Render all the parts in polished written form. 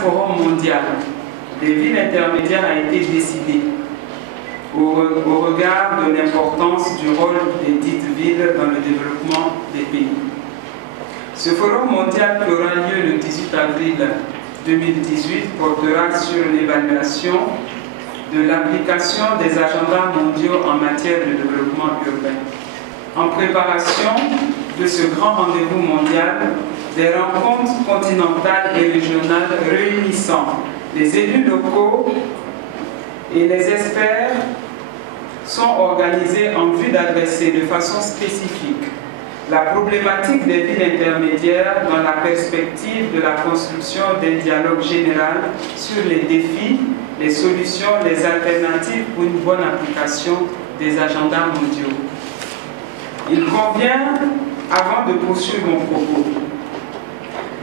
forum mondial des villes intermédiaires a été décidé au regard de l'importance du rôle des dites villes dans le développement des pays. Ce forum mondial qui aura lieu le 18 avril 2018 portera sur l'évaluation de l'application des agendas mondiaux en matière de développement urbain. En préparation de ce grand rendez-vous mondial, des rencontres continentales et régionales réunissant les élus locaux et les experts sont organisées en vue d'adresser de façon spécifique la problématique des villes intermédiaires dans la perspective de la construction d'un dialogue général sur les défis, les solutions, les alternatives pour une bonne application des agendas mondiaux. Il convient, avant de poursuivre mon propos,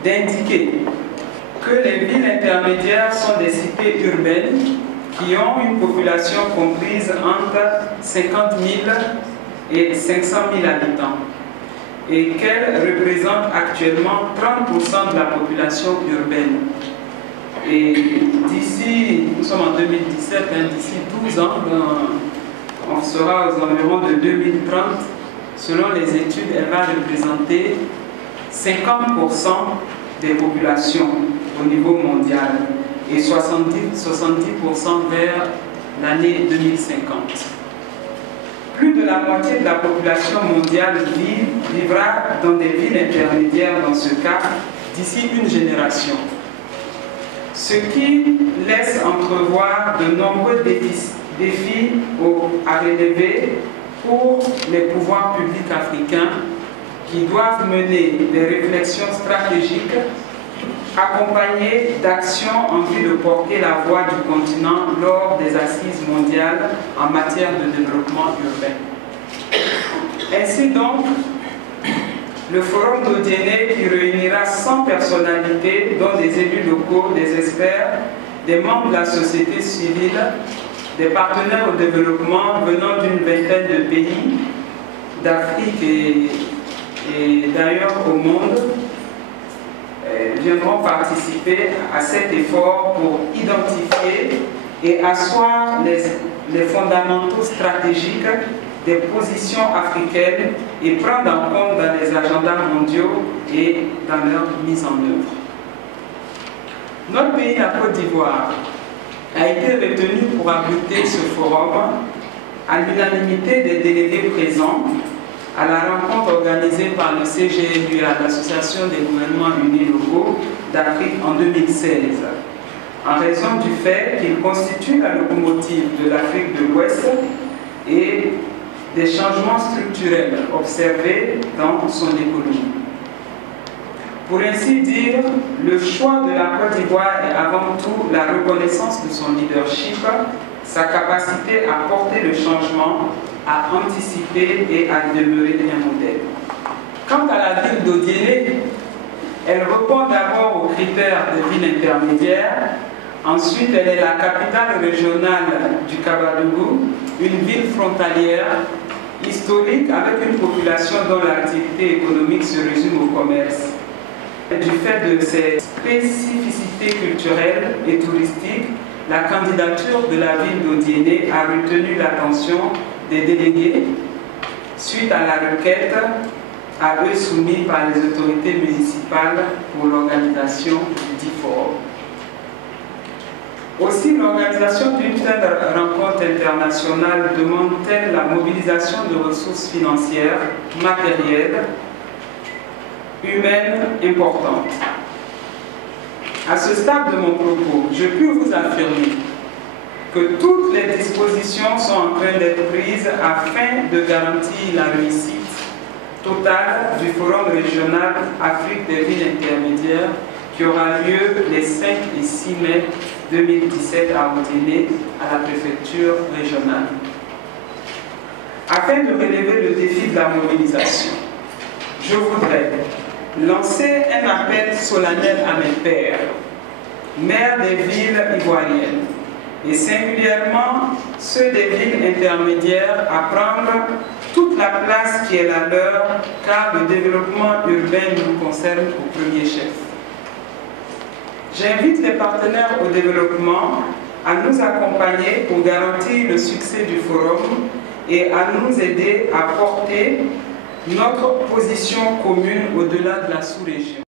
d'indiquer que les villes intermédiaires sont des cités urbaines qui ont une population comprise entre 50 000 et 500 000 habitants et qu'elles représentent actuellement 30% de la population urbaine. Et d'ici, nous sommes en 2017, d'ici 12 ans, on sera aux environs de 2030. Selon les études, elle va représenter 50% des populations au niveau mondial et 70% vers l'année 2050. Plus de la moitié de la population mondiale vivra dans des villes intermédiaires dans ce cas d'ici une génération. Ce qui laisse entrevoir de nombreux défis à relever pour les pouvoirs publics africains qui doivent mener des réflexions stratégiques accompagnées d'actions en vue de porter la voix du continent lors des assises mondiales en matière de développement urbain. Ainsi donc, le Forum d'Odiéné, qui réunira 100 personnalités, dont des élus locaux, des experts, des membres de la société civile, des partenaires au développement venant d'une vingtaine de pays d'Afrique et d'ailleurs au monde, viendront participer à cet effort pour identifier et asseoir les fondamentaux stratégiques des positions africaines et prendre en compte dans les agendas mondiaux et dans leur mise en œuvre. Notre pays, la Côte d'Ivoire, a été retenu pour abriter ce forum à l'unanimité des délégués présents à la rencontre organisée par le CGLUA, l'Association des gouvernements unis locaux d'Afrique, en 2016, en raison du fait qu'il constitue la locomotive de l'Afrique de l'Ouest et des changements structurels observés dans son économie. Pour ainsi dire, le choix de la Côte d'Ivoire est avant tout la reconnaissance de son leadership, sa capacité à porter le changement, à anticiper et à demeurer un modèle. Quant à la ville d'Odiéné, elle répond d'abord aux critères de ville intermédiaire. Ensuite, elle est la capitale régionale du Kabadougou, une ville frontalière, historique, avec une population dont l'activité économique se résume au commerce. Du fait de ses spécificités culturelles et touristiques, la candidature de la ville d'Odiéné a retenu l'attention des délégués suite à la requête à eux soumise par les autorités municipales pour l'organisation du dit forum. Aussi, l'organisation d'une telle rencontre internationale demande-t-elle la mobilisation de ressources financières, matérielles, humaines importantes. À ce stade de mon propos, je peux vous affirmer que toutes les dispositions sont en train d'être prises afin de garantir la réussite totale du Forum régional Afrique des villes intermédiaires qui aura lieu les 5 et 6 mai 2017 à Odiéné, à la préfecture régionale. Afin de relever le défi de la mobilisation, je voudrais lancer un appel solennel à mes pairs, maires des villes ivoiriennes, et singulièrement ceux des villes intermédiaires, à prendre toute la place qui est la leur, car le développement urbain nous concerne au premier chef. J'invite les partenaires au développement à nous accompagner pour garantir le succès du forum et à nous aider à porter notre position commune au-delà de la sous-région.